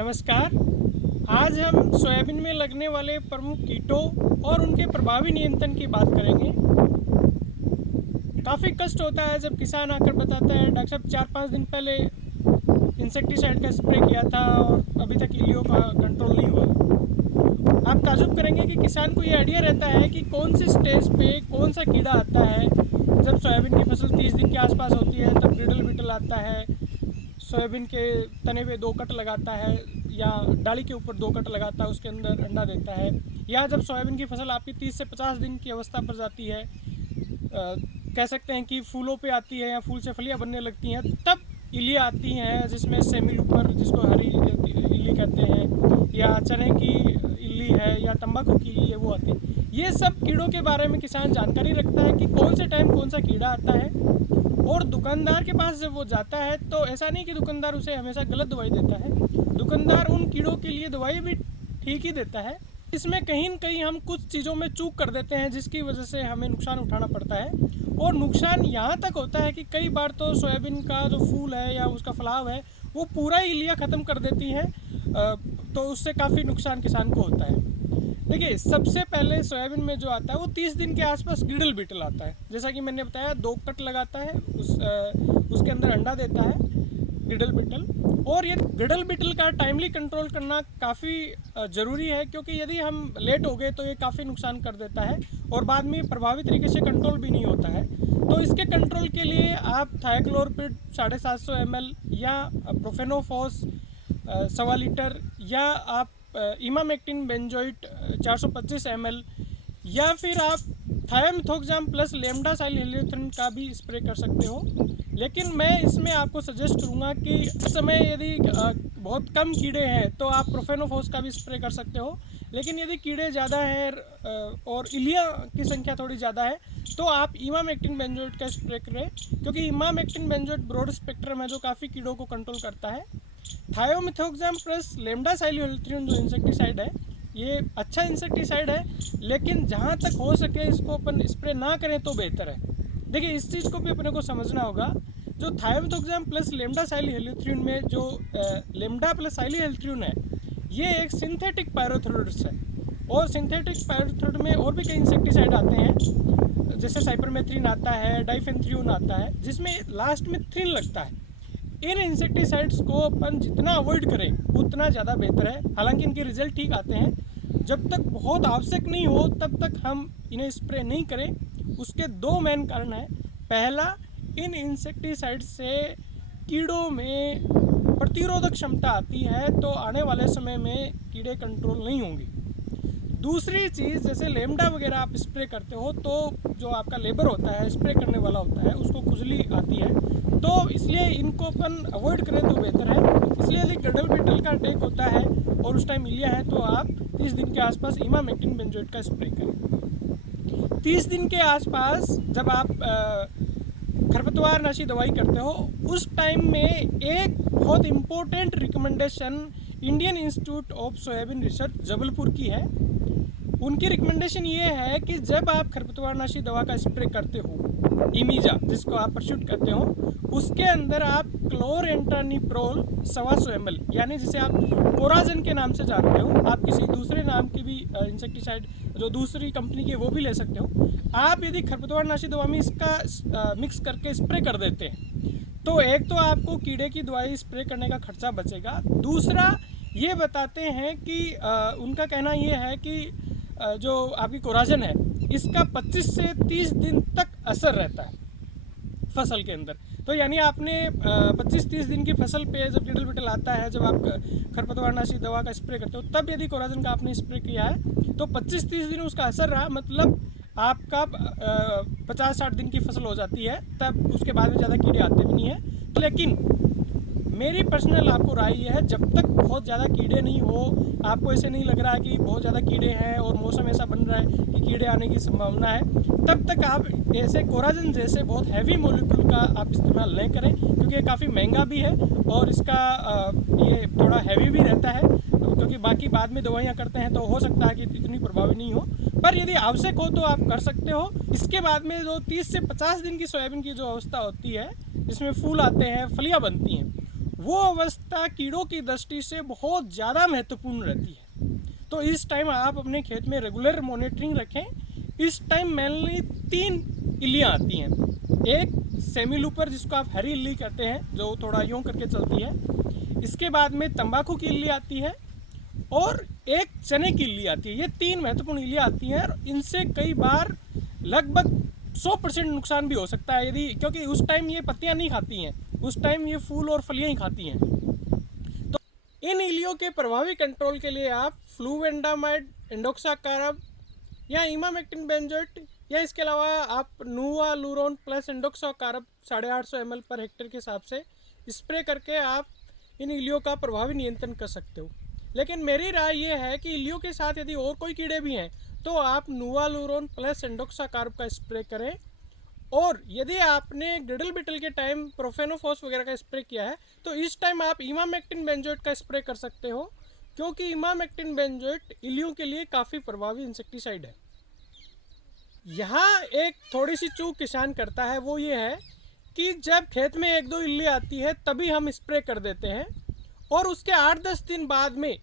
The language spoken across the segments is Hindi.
नमस्कार। आज हम सोयाबीन में लगने वाले प्रमुख कीटों और उनके प्रभावी नियंत्रण की बात करेंगे। काफ़ी कष्ट होता है जब किसान आकर बताता है डॉक्टर साहब 4-5 दिन पहले इंसेक्टिसाइड का स्प्रे किया था और अभी तक इल्लियों का कंट्रोल नहीं हुआ। आप ताजुब करेंगे कि किसान को ये आइडिया रहता है कि कौन सी स्टेज पे कौन सा कीड़ा आता है। जब सोयाबीन की फसल 30 दिन के आसपास होती है तब ग्रिडल बीटल आता है, सोयाबीन के तने पे 2 कट लगाता है या डाली के ऊपर 2 कट लगाता है, उसके अंदर अंडा देता है। या जब सोयाबीन की फसल आपकी 30 से 50 दिन की अवस्था पर जाती है, कह सकते हैं कि फूलों पे आती है या फूल से फलियां बनने लगती हैं, तब इल्लियाँ आती हैं जिसमें सेमी लूपर, जिसको हरी इल्ली कहते हैं, या चने की इल्ली है या तंबाकू की इल्ली है, वो आती है। ये सब कीड़ों के बारे में किसान जानकारी रखता है कि कौन से टाइम कौन सा कीड़ा आता है। और दुकानदार के पास जब वो जाता है तो ऐसा नहीं कि दुकानदार उसे हमेशा गलत दवाई देता है, दुकानदार उन कीड़ों के लिए दवाई भी ठीक ही देता है। इसमें कहीं न कहीं हम कुछ चीज़ों में चूक कर देते हैं जिसकी वजह से हमें नुकसान उठाना पड़ता है। और नुकसान यहाँ तक होता है कि कई बार तो सोयाबीन का जो फूल है या उसका फलाव है वो पूरा ही इल्लियाँ ख़त्म कर देती है, तो उससे काफ़ी नुकसान किसान को होता है। देखिए, सबसे पहले सोयाबीन में जो आता है वो 30 दिन के आसपास ग्रिडल बीटल आता है। जैसा कि मैंने बताया, 2 कट लगाता है, उसके अंदर अंडा देता है ग्रिडल बीटल। और ये ग्रिडल बीटल का टाइमली कंट्रोल करना काफ़ी ज़रूरी है, क्योंकि यदि हम लेट हो गए तो ये काफ़ी नुकसान कर देता है और बाद में प्रभावी तरीके से कंट्रोल भी नहीं होता है। तो इसके कंट्रोल के लिए आप थायोक्लोरपिड 750 ml या प्रोफेनोफॉस 1.25 लीटर, या आप इमामेक्टिन बेंजोइट 425 ml, या फिर आप थायोमिथोक्साम प्लस लेमडासाइल हेलियोथ्रिन का भी स्प्रे कर सकते हो। लेकिन मैं इसमें आपको सजेस्ट करूँगा कि इस समय यदि बहुत कम कीड़े हैं तो आप प्रोफेनोफॉस का भी स्प्रे कर सकते हो। लेकिन यदि कीड़े ज़्यादा हैं और इल्लियाँ की संख्या थोड़ी ज़्यादा है तो आप इमामेक्टिन बेंजोइट का स्प्रे करें, क्योंकि इमामेक्टिन बेंजोइट ब्रॉड स्पेक्ट्रम है जो काफ़ी कीड़ों को कंट्रोल करता है। थायोमिथोक्साम प्लस लेमडासाइलोथ्रिन जो इंसेक्टिसाइड है, ये अच्छा इंसेक्टिसाइड है, लेकिन जहाँ तक हो सके इसको अपन स्प्रे ना करें तो बेहतर है। देखिए, इस चीज़ को भी अपने को समझना होगा। जो थायोमिथोक्साम प्लस लेमडासाइलोथ्रिन में जो लेमडा प्लस साइलोथ्रिन है, ये एक सिंथेटिक पायरोथ्रोइड्स है। और सिंथेटिक पायरोथ्रोइड में और भी कई इंसेक्टिसाइड आते हैं, जैसे साइपरमेथ्रिन आता है, डाइफेंथ्रिन आता है, जिसमें लास्ट में थ्रिन लगता है। इन इंसेक्टिसाइड्स को अपन जितना अवॉइड करें उतना ज़्यादा बेहतर है। हालांकि इनके रिजल्ट ठीक आते हैं, जब तक बहुत आवश्यक नहीं हो तब तक हम इन्हें स्प्रे नहीं करें। उसके 2 मेन कारण हैं। पहला, इन इंसेक्टिसाइड से कीड़ों में प्रतिरोधक क्षमता आती है, तो आने वाले समय में कीड़े कंट्रोल नहीं होंगे। दूसरी चीज़, जैसे लेमडा वगैरह आप स्प्रे करते हो तो जो आपका लेबर होता है, स्प्रे करने वाला होता है, उसको खुजली आती है, तो इसलिए इनको अपन अवॉइड करें तो बेहतर है। इसलिए यदि ग्रिडल बीटल का अटैक होता है और उस टाइम इल्लियाँ हैं तो आप 30 दिन के आसपास इमामेक्टिन बेंजोइट का स्प्रे करें। 30 दिन के आसपास जब आप खरपतवारनाशी दवाई करते हो, उस टाइम में एक बहुत important recommendation Indian institute of soybean research Jabalpur की है। उनकी रिकमेंडेशन ये है कि जब आप खरपतवारनाशी दवा का स्प्रे करते हो, इमीजा जिसको आप परस्यूट करते हो, उसके अंदर आप क्लोरेंट्रानिप्रोल 125 ml, यानी जिसे आप कोराजन के नाम से जानते हो, आप किसी दूसरे नाम की भी इंसेक्टिसाइड जो दूसरी कंपनी की वो भी ले सकते हो। आप यदि खरपतवारनाशी दवा में इसका मिक्स करके स्प्रे कर देते हैं तो एक तो आपको कीड़े की दवाई स्प्रे करने का खर्चा बचेगा। दूसरा, ये बताते हैं कि उनका कहना ये है कि जो आपकी कोराजन है, इसका 25 से 30 दिन तक असर रहता है फसल के अंदर। तो यानी आपने 25-30 दिन की फसल पे जब ग्रिडल बीटल आता है, जब आप खरपतवारनाशी दवा का स्प्रे करते हो, तब यदि कोराजन का आपने स्प्रे किया है तो 25-30 दिन उसका असर रहा, मतलब आपका 50-60 दिन की फसल हो जाती है, तब उसके बाद में ज़्यादा कीड़े आते भी नहीं हैं। तो लेकिन मेरी पर्सनल आपको राय ये है, जब तक बहुत ज़्यादा कीड़े नहीं हो, आपको ऐसे नहीं लग रहा है कि बहुत ज़्यादा कीड़े हैं और मौसम ऐसा बन रहा है कि कीड़े आने की संभावना है, तब तक आप ऐसे कोराजन जैसे बहुत हैवी मॉलिक्यूल का आप इस्तेमाल नहीं करें, क्योंकि ये काफ़ी महंगा भी है और इसका ये थोड़ा हैवी भी रहता है, क्योंकि बाकी बाद में दवाइयाँ करते हैं तो हो सकता है कि इतनी प्रभावी नहीं हो। पर यदि आवश्यक हो तो आप कर सकते हो। इसके बाद में जो 30 से 50 दिन की सोयाबीन की जो अवस्था होती है, जिसमें फूल आते हैं, फलियाँ बनती हैं, वो अवस्था कीड़ों की दृष्टि से बहुत ज़्यादा महत्वपूर्ण रहती है। तो इस टाइम आप अपने खेत में रेगुलर मॉनिटरिंग रखें। इस टाइम मेनली 3 इल्लियाँ आती हैं। एक सेमी लूपर जिसको आप हरी इल्ली कहते हैं, जो थोड़ा यूं करके चलती है। इसके बाद में तंबाकू की इल्ली आती है और एक चने की इल्ली आती है। ये 3 महत्वपूर्ण इल्लियाँ आती हैं और इनसे कई बार लगभग 100% नुकसान भी हो सकता है, यदि क्योंकि उस टाइम ये पत्तियाँ नहीं खाती हैं, उस टाइम ये फूल और फलियाँ ही खाती हैं। तो इन इल्लियों के प्रभावी कंट्रोल के लिए आप फ्लूवेंडामाइड, इंडोक्साकारब या इमामेक्टिन बेंजोएट या इसके अलावा आप नूवालुरोन प्लस इंडोक्साकारब 850 ml पर हेक्टेयर के हिसाब से स्प्रे करके आप इन इल्लियों का प्रभावी नियंत्रण कर सकते हो। लेकिन मेरी राय ये है कि इल्लियों के साथ यदि और कोई कीड़े भी हैं तो आप नूवालुरोन प्लस इंडोक्साकारब का स्प्रे करें। और यदि आपने ग्रिडल बीटल के टाइम प्रोफेनोफॉस वगैरह का स्प्रे किया है तो इस टाइम आप इमामेक्टिन बेंजोएट का स्प्रे कर सकते हो, क्योंकि इमामेक्टिन बेंजोएट इल्लियों के लिए काफ़ी प्रभावी इंसेक्टिसाइड है। यहाँ एक थोड़ी सी चूक किसान करता है, वो ये है कि जब खेत में 1-2 इल्ली आती है तभी हम स्प्रे कर देते हैं और उसके 8-10 दिन बाद में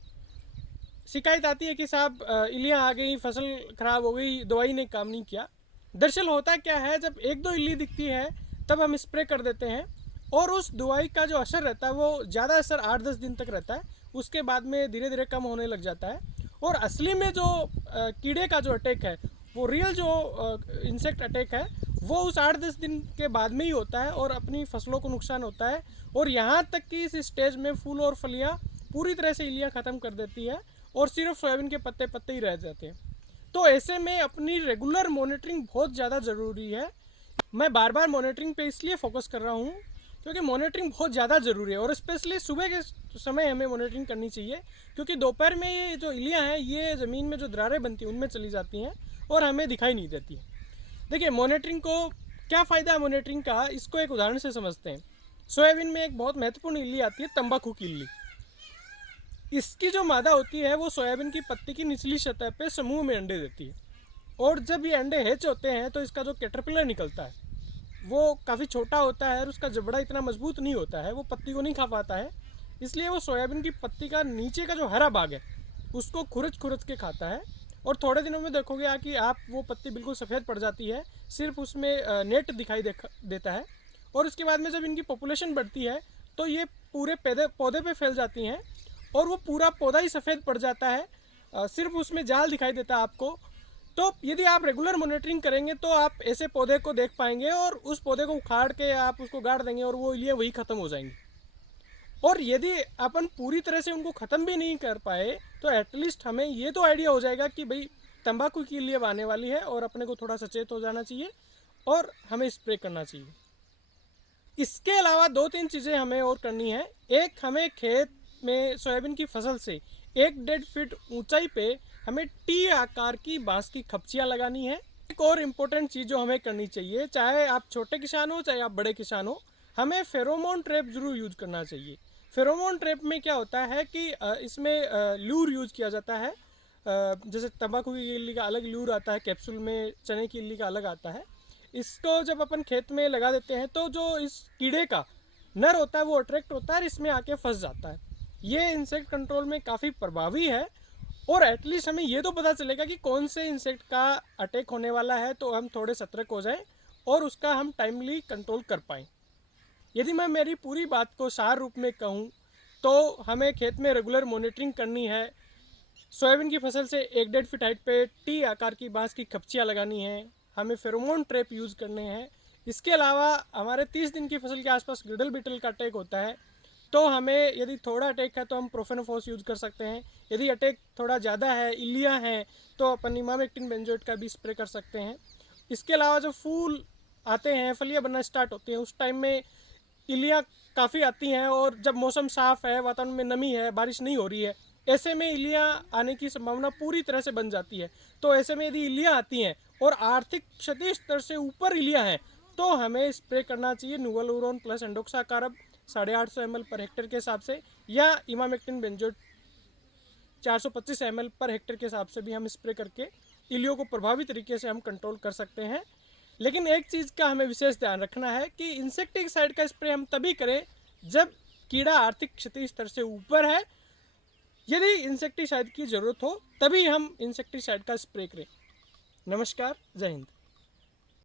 शिकायत आती है कि साहब इल्लियाँ आ गई, फसल ख़राब हो गई, दवाई ने काम नहीं किया। दरअसल होता क्या है, जब 1-2 इल्ली दिखती है तब हम स्प्रे कर देते हैं और उस दवाई का जो असर रहता है वो ज़्यादा असर 8-10 दिन तक रहता है, उसके बाद में धीरे धीरे कम होने लग जाता है। और असली में जो कीड़े का जो अटैक है, वो रियल जो इंसेक्ट अटैक है, वो उस 8-10 दिन के बाद में ही होता है और अपनी फसलों को नुकसान होता है। और यहाँ तक कि इस स्टेज में फूल और फलियाँ पूरी तरह से इल्लियाँ ख़त्म कर देती है और सिर्फ सोयाबीन के पत्ते पत्ते ही रह जाते हैं। तो ऐसे में अपनी रेगुलर मॉनिटरिंग बहुत ज़्यादा ज़रूरी है। मैं बार बार मॉनिटरिंग पे इसलिए फोकस कर रहा हूँ क्योंकि मॉनिटरिंग बहुत ज़्यादा ज़रूरी है और स्पेशली सुबह के समय हमें मॉनिटरिंग करनी चाहिए, क्योंकि दोपहर में ये जो इल्लियाँ हैं ये ज़मीन में जो दरारें बनती हैं उनमें चली जाती हैं और हमें दिखाई नहीं देती हैं। देखिए मॉनिटरिंग को क्या फ़ायदा है मॉनिटरिंग का, इसको एक उदाहरण से समझते हैं। सोयाबीन में एक बहुत महत्वपूर्ण इल्ली आती है, तंबाकू की इल्ली। इसकी जो मादा होती है वो सोयाबीन की पत्ती की निचली सतह पे समूह में अंडे देती है और जब ये अंडे हैच होते हैं तो इसका जो कैटरपिलर निकलता है वो काफ़ी छोटा होता है और उसका जबड़ा इतना मजबूत नहीं होता है, वो पत्ती को नहीं खा पाता है। इसलिए वो सोयाबीन की पत्ती का नीचे का जो हरा भाग है उसको खुरच खुरच के खाता है और थोड़े दिनों में देखोगे कि आप वो पत्ती बिल्कुल सफ़ेद पड़ जाती है, सिर्फ उसमें नेट दिखाई देता है। और उसके बाद में जब इनकी पॉपुलेशन बढ़ती है तो ये पूरे पौधे पे फैल जाती हैं और वो पूरा पौधा ही सफ़ेद पड़ जाता है, सिर्फ उसमें जाल दिखाई देता है आपको। तो यदि आप रेगुलर मॉनिटरिंग करेंगे तो आप ऐसे पौधे को देख पाएंगे और उस पौधे को उखाड़ के आप उसको गाड़ देंगे और वो इल्लियाँ वही ख़त्म हो जाएंगी। और यदि अपन पूरी तरह से उनको ख़त्म भी नहीं कर पाए तो एटलीस्ट हमें ये तो आइडिया हो जाएगा कि भाई तंबाकू की इल्लियाँ आने वाली है और अपने को थोड़ा सचेत हो जाना चाहिए और हमें स्प्रे करना चाहिए। इसके अलावा 2-3 चीज़ें हमें और करनी है। एक, हमें खेत में सोयाबीन की फसल से 1-1.5 फीट ऊंचाई पे हमें टी आकार की बांस की खपचियाँ लगानी है। एक और इम्पोर्टेंट चीज़ जो हमें करनी चाहिए, चाहे आप छोटे किसान हो चाहे आप बड़े किसान हो, हमें फेरोमोन ट्रैप ज़रूर यूज़ करना चाहिए। फेरोमोन ट्रैप में क्या होता है कि इसमें लूर यूज़ किया जाता है। जैसे तंबाकू की इल्ली का अलग लूर आता है कैप्सूल में, चने की इल्ली का अलग आता है। इसको जब अपन खेत में लगा देते हैं तो जो इस कीड़े का नर होता है वो अट्रैक्ट होता है और इसमें आके फंस जाता है। ये इंसेक्ट कंट्रोल में काफ़ी प्रभावी है और एटलीस्ट हमें ये तो पता चलेगा कि कौन से इंसेक्ट का अटैक होने वाला है, तो हम थोड़े सतर्क हो जाएं और उसका हम टाइमली कंट्रोल कर पाएँ। यदि मैं मेरी पूरी बात को सार रूप में कहूँ तो हमें खेत में रेगुलर मॉनिटरिंग करनी है, सोयाबीन की फसल से 1-1.5 फीट हाइट पे टी आकार की बांस की खपचियाँ लगानी है, हमें फेरोमोन ट्रैप यूज़ करने हैं। इसके अलावा हमारे 30 दिन की फसल के आसपास ग्रिडल बीटल का अटैक होता है तो हमें यदि थोड़ा अटैक है तो हम प्रोफेनोफॉस यूज़ कर सकते हैं। यदि अटैक थोड़ा ज़्यादा है, इल्लियाँ हैं, तो अपन इमामेक्टिन बेंजोएट का भी स्प्रे कर सकते हैं। इसके अलावा जब फूल आते हैं, फलियाँ बनना स्टार्ट होती हैं, उस टाइम में इल्लियाँ काफ़ी आती हैं और जब मौसम साफ़ है, वातावरण में नमी है, बारिश नहीं हो रही है, ऐसे में इल्लियाँ आने की संभावना पूरी तरह से बन जाती है। तो ऐसे में यदि इल्लियाँ आती हैं और आर्थिक क्षति स्तर से ऊपर इल्लियाँ हैं तो हमें स्प्रे करना चाहिए नूवालुरोन प्लस इंडोक्साकारब 850 ml पर हेक्टेयर के हिसाब से, या emamectin benzoate 425 ml per hectare के हिसाब से भी हम स्प्रे करके इल्लियों को प्रभावी तरीके से हम कंट्रोल कर सकते हैं। लेकिन एक चीज़ का हमें विशेष ध्यान रखना है कि इंसेक्टिसाइड का स्प्रे हम तभी करें जब कीड़ा आर्थिक क्षति स्तर से ऊपर है, यदि इंसेक्टिसाइड की ज़रूरत हो तभी हम इंसेक्टिसाइड का स्प्रे करें। नमस्कार, जय हिंद।